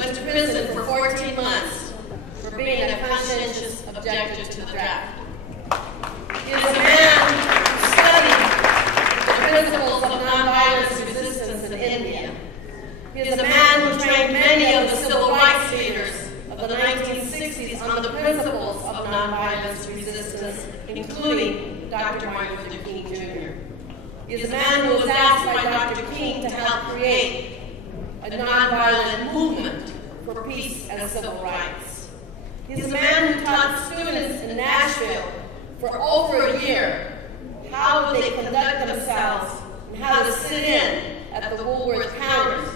went to prison for 14 months for being a conscientious objector to the draft. He is a man who studied the principles of nonviolence resistance in India. He is a man who trained many of the civil rights leaders of the 1960s on the principles of nonviolence resistance, including Dr. Martin Luther King Jr. He is a man who was asked by Dr. King to help create a nonviolent movement for peace and civil rights. He is a man who taught students in Nashville for over a year how they conduct themselves and how to sit in at the Woolworth counters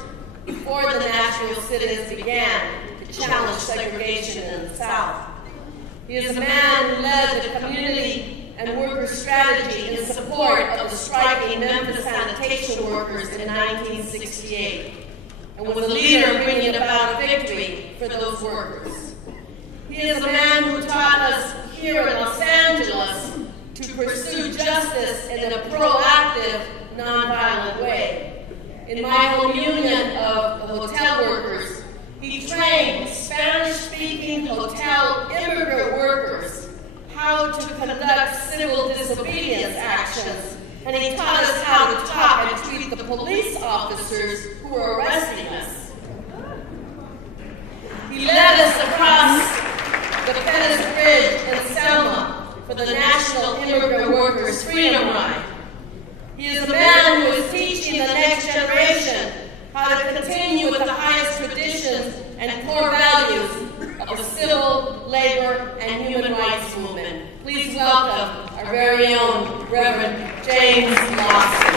before the Nashville sit-ins began to challenge segregation in the South. He is a man who led the community and worker strategy in support of the striking Memphis sanitation workers in 1968 and was a leader bringing about a victory for those workers. He is a man who taught us here in Los Angeles to pursue justice in a proactive, nonviolent way. In my home union of the hotel workers, he trained Spanish-speaking hotel immigrant workers how to conduct civil disobedience actions, and he taught us how to talk and treat the police officers who were arresting us. He led us across the Pettus Bridge in Selma for the National Immigrant Workers Freedom Ride. He is a man who is teaching the next generation how to continue with the highest traditions and core values of the civil, labor, and human rights movement. Please welcome our very own Reverend James Lawson.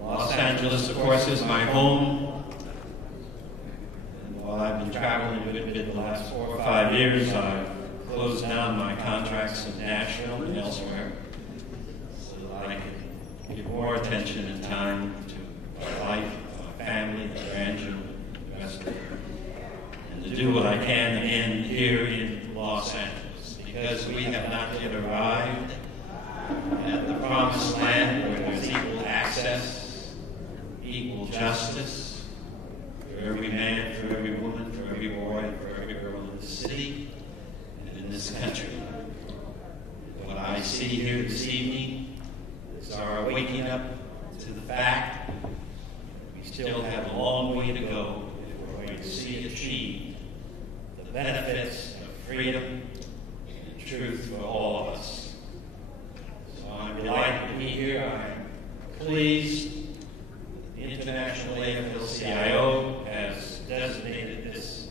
Los Angeles, of course, is my home. And while I've been traveling a good bit the last 4 or 5 years, I've closed down my contracts in Nashville and elsewhere so that I can give more attention and time to my life, my family, my grandchildren, the rest of it, and to do what I can again here in Los Angeles, because we have not yet arrived at the promised land where there's equal access, equal justice for every man, for every woman, for every boy, and for every girl in the city and in this country. What I see here this evening is our waking up to the fact that we still have a long way to go if we're going to see achieved the benefits of freedom and truth for all of us. So I'm delighted to be here. I'm pleased the International AFL-CIO has designated this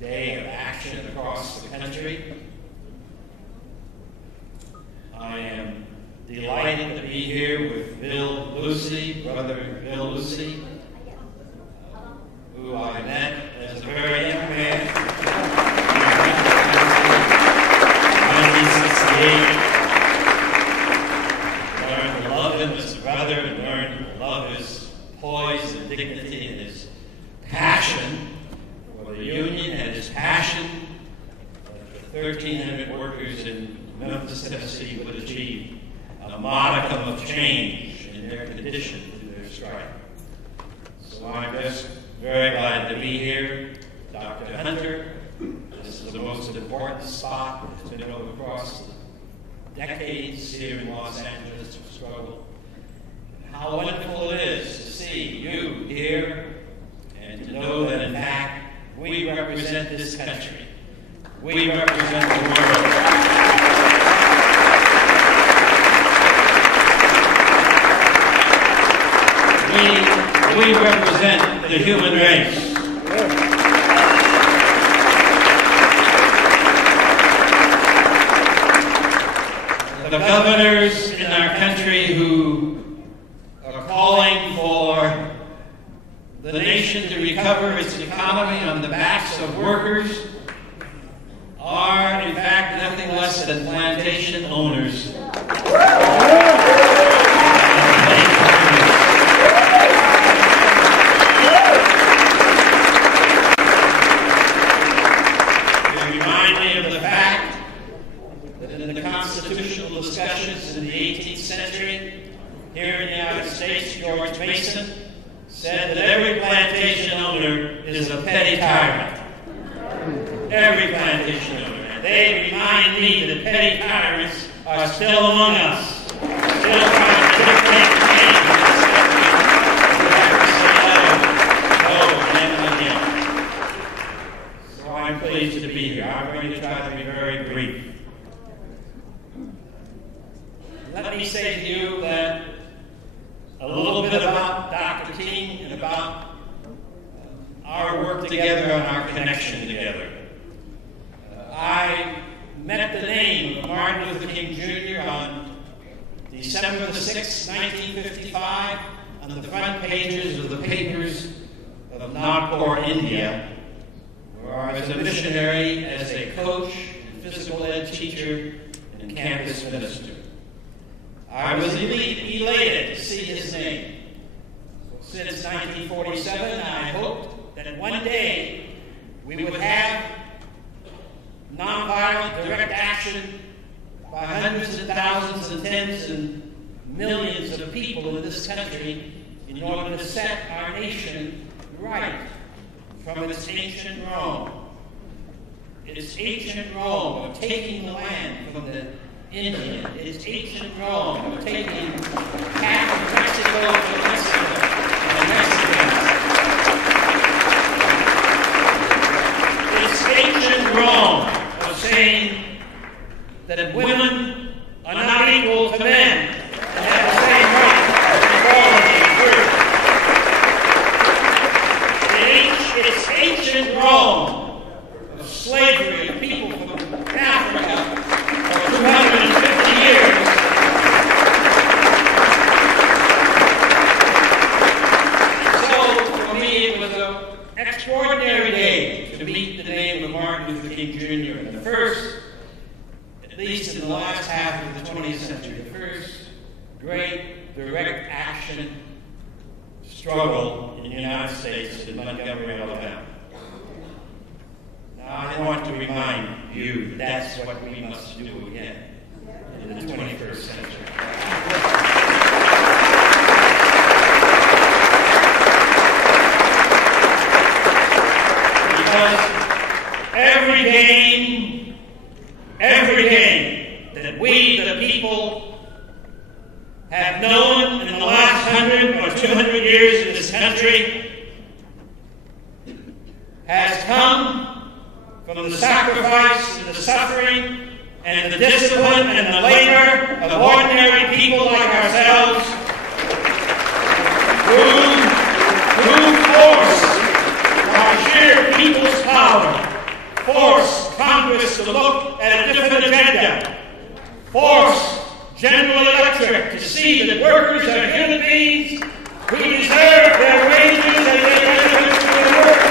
day of action across the country. I am delighted to be here with Bill Lucy, Brother Bill Lucy, who I met as a very young man in 1968. Learned to love him as a brother and learned to love his poise and dignity and his passion for the union and his passion that the 1,300 workers in Memphis, Tennessee would achieve a modicum of change in their condition through their strike. So I'm just very glad to be here. Dr. Hunter, this is the most important spot that's been across the decades here in Los Angeles for struggle. How wonderful it is to see you here and to know that in fact we represent this country. We represent the world. represent the human race. The governors in our country who are calling for the nation to recover its economy on the backs of workers are, in fact, nothing less than plantation owners. They remind me of the fact that in the constitutional discussions in the 18th century, here in the United States, George Mason said that every plantation owner is a petty tyrant. Every plantation owner. And they remind me that petty tyrants are still among us, still trying to dictate change. We have to say no again and again. So I'm pleased to be here. I'm going to try to be very brief. Let me say to you that a little bit about Dr. King and about our work together and our connection together. I met the name of Martin Luther King Jr. on December the 6th, 1955, on the front pages of the papers of Nagpur, India, where I was a missionary as a coach, physical ed teacher, and campus minister. I was elated to see his name. Since 1947, I hoped that one day we would have nonviolent direct action by hundreds and thousands and tens and millions of people in this country in order to set our nation right from its ancient wrong. Its ancient wrong of taking the land from the Indian. It's ancient wrong of taking half of Mexico from Mexico and the Mexicans. It's ancient wrong of saying that women are not equal to men and have the same rights and equality. It's ancient wrong of slavery of people from Africa for 250 years. So, for me, it was an extraordinary day to meet the name of Martin Luther King Jr. and the first, at least in the last half of the 20th century, the first great direct action struggle in the United States in Montgomery, Alabama. Now, I want to remind you that's what we must do again in the 21st century. Because every gain that we, the people, have known in the last 100 or 200 years in this country has come from the sacrifice and the suffering and the discipline and the labor of ordinary people like ourselves who forced our sheer people's power, forced Congress to look at a different agenda, forced General Electric to see that workers are human beings who deserve their wages and their benefits for their work.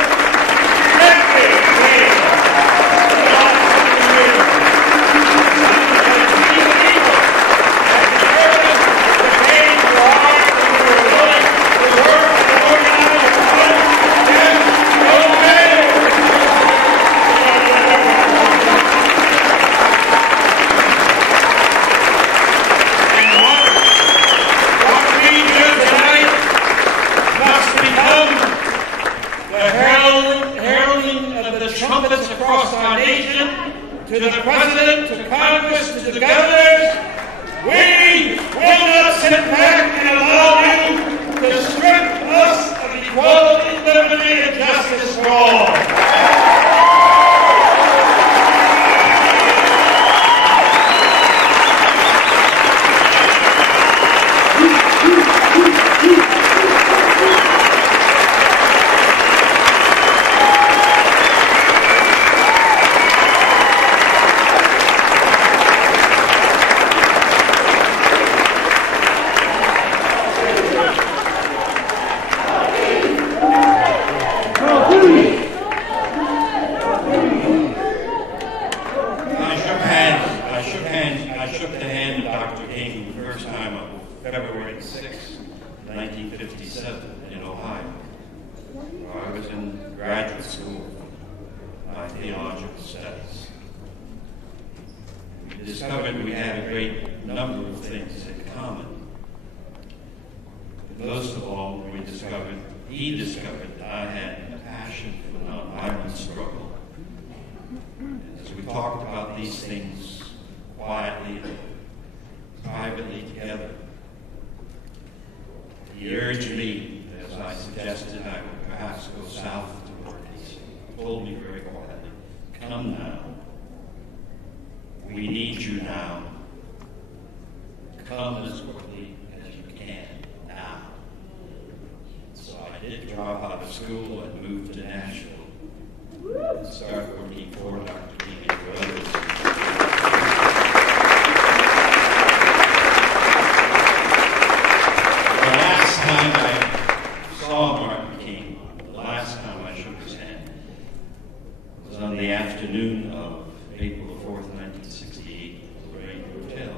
To the President, to Congress, to the governors, we will not sit back and allow you to strip us of equality, liberty, and justice for all. I shook the hand of Dr. King the first time on February 6, 1957 in Ohio, where I was in graduate school for my theological studies. We discovered we had a great number of things in common. But most of all, he discovered that I had a passion for nonviolent struggle. And as we talked about these things quietly and privately together, he urged me, as I suggested I would perhaps go south to work. He told me very quietly, "Come now. We need you now. Come as quickly as you can now." So I did drop out of school and moved to Nashville and start working for Dr. King and for others. The last time I saw Martin King, the last time I shook his hand, was on the afternoon of April 4th, 1968, at the Lorraine Hotel.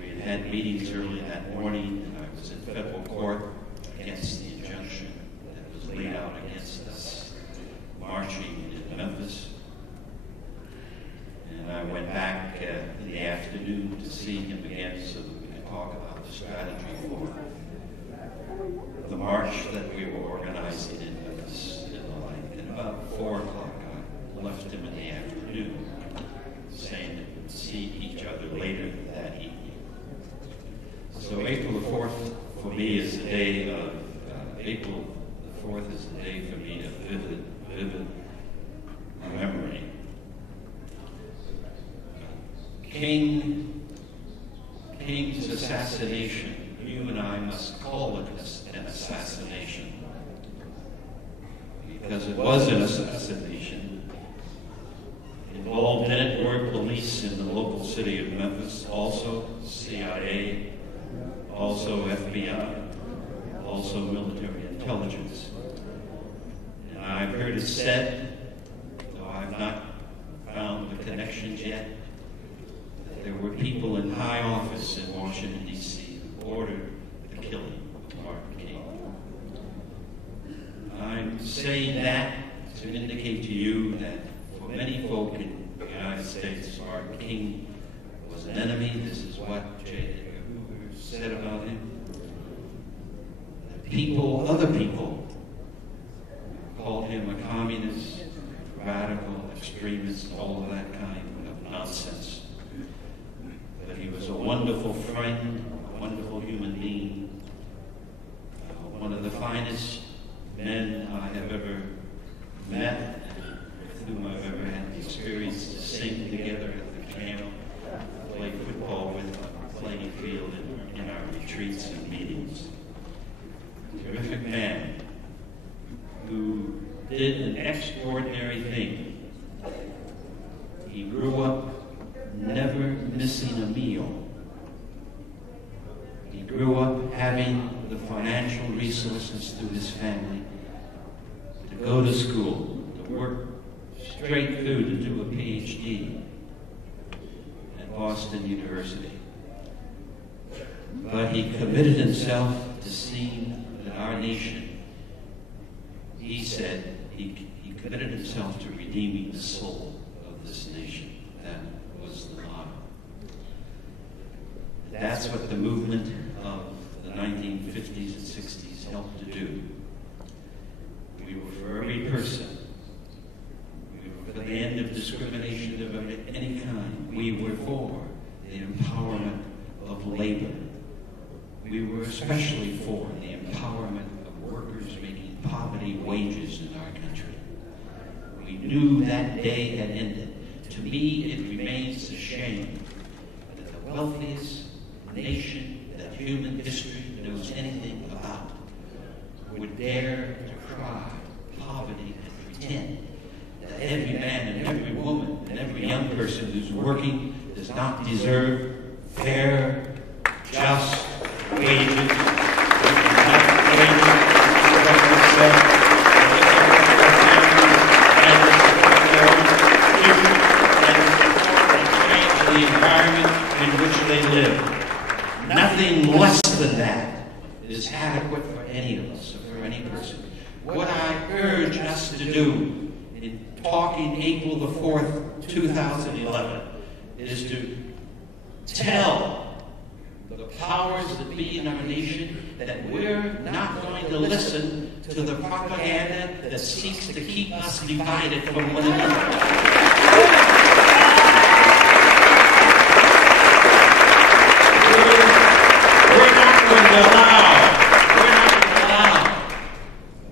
We had had meetings early that morning, and I was in federal court against the injunction that was laid out against us marching in Memphis. And I went back in the afternoon to see him again so that we could talk about the strategy for the march that we were organizing in Memphis and the like. And about 4 o'clock, I left him in the afternoon, saying that we'd see each other later that evening. So April the 4th for me is a day of, April the 4th is a day for me of vivid memory. King's assassination, you and I must call it an assassination, because it was an assassination. Involved in it were police in the local city of Memphis, also CIA, also FBI, also military intelligence. And I've heard it said, though I've not found the connections yet, that there were people in high office in Washington, D.C. who ordered the killing of Martin King. I'm saying that to indicate to you that for many folk in the United States, Martin King was an enemy. This is what J. Edgar Hoover said about him. That other people, called him a communist, radical, extremist, all of that kind of nonsense. But he was a wonderful friend, a wonderful human being, one of the finest men I have ever met, with whom I've ever had the experience to sing together at the piano, play football with on the playing field in our retreats and meetings. A terrific man who did an extraordinary thing. He grew up never missing a meal. He grew up having the financial resources through his family to go to school, to work straight through to do a PhD at Boston University. But he committed himself to seeing that our nation, he said, he committed himself to redeeming the soul of this nation. That was the motto. That's what the movement of the 1950s and 60s helped to do. We were for every person. We were for the end of discrimination of any kind. We were for the empowerment of labor. We were especially for the empowerment of workers making poverty wages in our country. We knew that day had ended. To me, it remains a shame that the wealthiest nation that human history knows anything about would dare to cry poverty and pretend that every man and every woman and every young person who's working does not deserve fair, just wages. the environment in which they live. Nothing less than that is adequate for any of us, or for any person. What I urge us to do in talking April the 4th, 2011, is to tell the powers that be in our nation that we're not going to listen to the propaganda that seeks to keep us divided from one another. We're not going to allow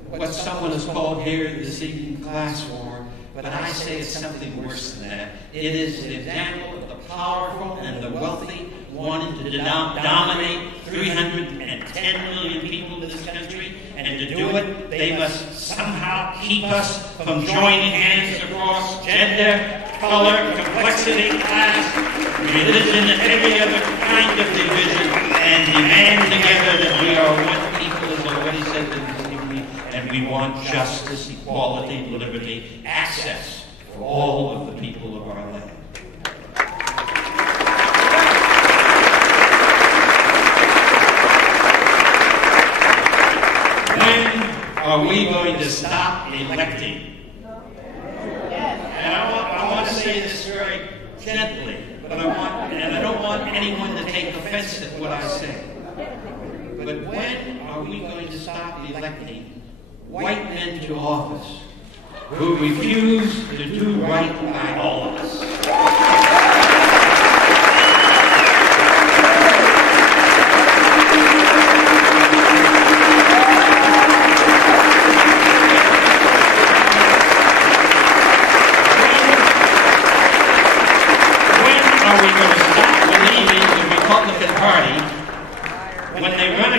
what someone has called here this evening class war, but I say it's something worse than that. It is an example of the powerful and the wealthy wanting to dominate 310 million people in this country, and to do it, they must somehow keep us from joining hands across gender, color, complexity, class, religion, and every other kind of division, and demand together that we are one people, as already said this evening, and we want justice, equality, liberty, access for all of the people of our land. Are we going to stop electing? And I want to say this very gently, but I don't want anyone to take offense at what I say. But when are we going to stop electing white men to office who refuse to do right by all of us?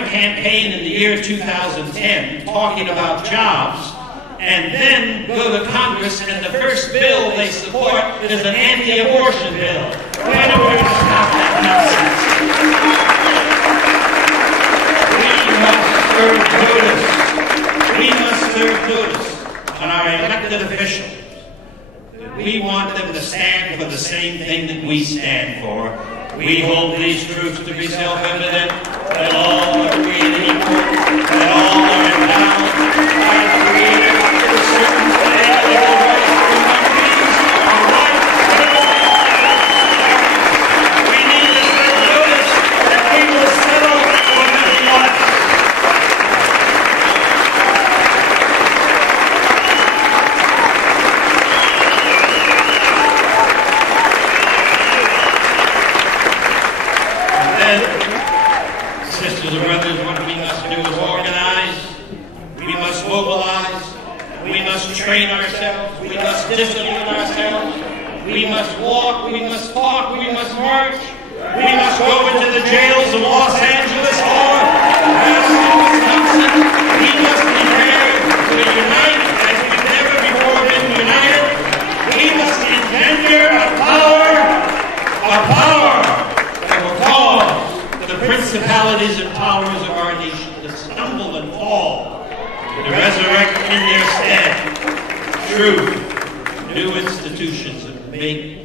Campaign in the year 2010 talking about jobs, and then go to Congress and the first bill they support is an anti-abortion bill. When are we going to stop that nonsense? We must serve notice on our elected officials. We want them to stand for the same thing that we stand for. We hold these truths to be self-evident, that all are created equal, that all are endowed by the Creator with certain inalienable rights. Human beings are right. We need to serve notice that we will settle for nothing less. Sisters and brothers, what we must do is organize, we must mobilize, we must train ourselves, we must discipline ourselves, we must walk, we must talk, we must march, we must go into the jails of Los Angeles or Wisconsin. We must prepare to unite as we've never before been united. We must engender a power that will cause the principalities and powers of our nation to stumble and fall, to resurrect in their stead truth, new institutions, and make